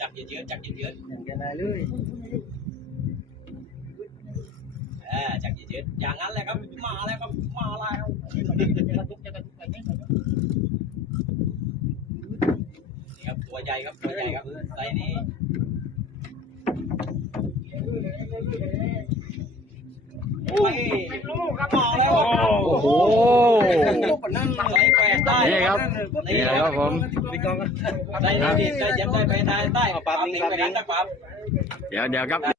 จับเยอะๆจับเยอะ อย่างกันได้เลย ๆจับเยอะๆอย่างนั้นแหละครับมาแล้วครับมาแล้วนี่ครับตัวใหญ่ครับตัวใหญ่ครับไซส์นี้โอ้ยมาแล้ว โอ้โห ไซส์แปดได้ นี่ครับนี่แหละครับผม ได้ที่ได้แชมป์ได้ไปได้เอาปลาลิงกันนะครับ เดี๋ยวครับ